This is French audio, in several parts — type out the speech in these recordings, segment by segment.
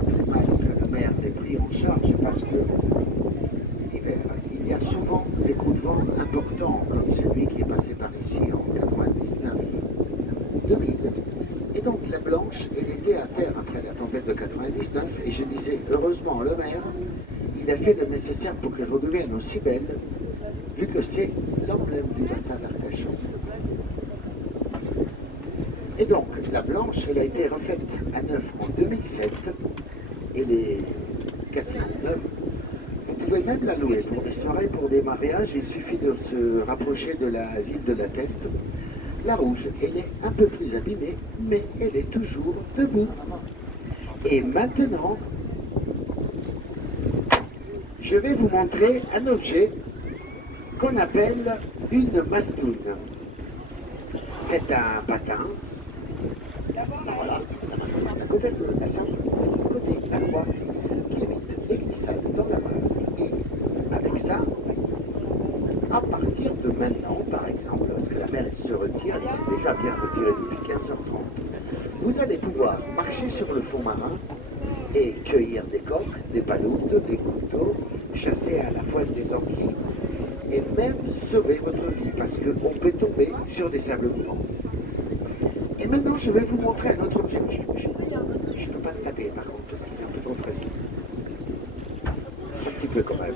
très mal que le maire l'ait pris en charge parce que l'hiver, il y a souvent des coups de vent importants, comme celui qui est passé par ici en 99, 2000. Et donc la Blanche, elle était à terre après la tempête de 99, et je disais, heureusement, le maire, il a fait le nécessaire pour qu'elle redevienne aussi belle, vu que c'est l'emblème du bassin d'Arcachon. Et donc, la Blanche, elle a été refaite à neuf en 2007. Elle est quasiment neuve. Vous pouvez même la louer pour des soirées, pour des mariages. Il suffit de se rapprocher de la ville de La Teste. La rouge, elle est un peu plus abîmée, mais elle est toujours debout. Et maintenant, je vais vous montrer un objet qu'on appelle une mastoune. C'est un patin. Voilà, la mastoune est à côté de la sangle, côté la croix, qui évite les glissades dans la base. Et avec ça, à partir de maintenant, par exemple, parce que la mer elle se retire, elle s'est déjà bien retirée depuis 15h30, vous allez pouvoir marcher sur le fond marin et cueillir des coques, des palourdes, des couteaux, chasser à la fois des anguilles et même sauver votre vie parce qu'on peut tomber sur des sables mouvants. Et maintenant, je vais vous montrer un autre objet. Je ne peux pas le taper par contre parce qu'il est un peu trop fragile. Un petit peu quand même.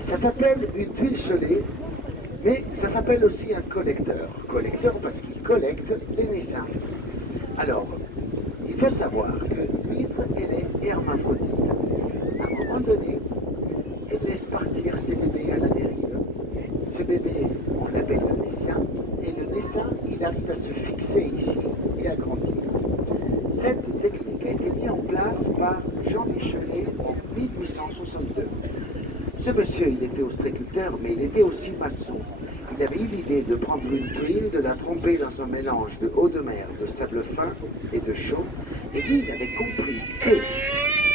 Ça s'appelle une tuile chelée, mais ça s'appelle aussi un collecteur. Collecteur parce qu'il collecte les naissins. Alors, il faut savoir que l'hydre, elle est hermaphrodite. À un moment donné, elle laisse partir ses bébés à la dérive. Ce bébé, on l'appelle le naissin, et le naissin, il arrive à se fixer ici et à grandir. Cette technique a été mise en place par Jean Michelet en 1862. Ce monsieur, il était ostréiculteur, mais il était aussi maçon. Il avait eu l'idée de prendre une tuile, de la tremper dans un mélange de eau de mer, de sable fin et de chaux, et lui, il avait compris que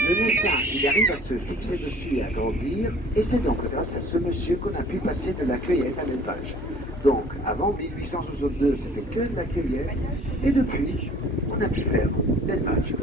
le naissin, il arrive à se fixer dessus et à grandir, et c'est donc grâce à ce monsieur qu'on a pu passer de la cueillette à l'élevage. Donc, avant 1862, c'était que de la cueillette, et depuis, on a pu faire l'élevage.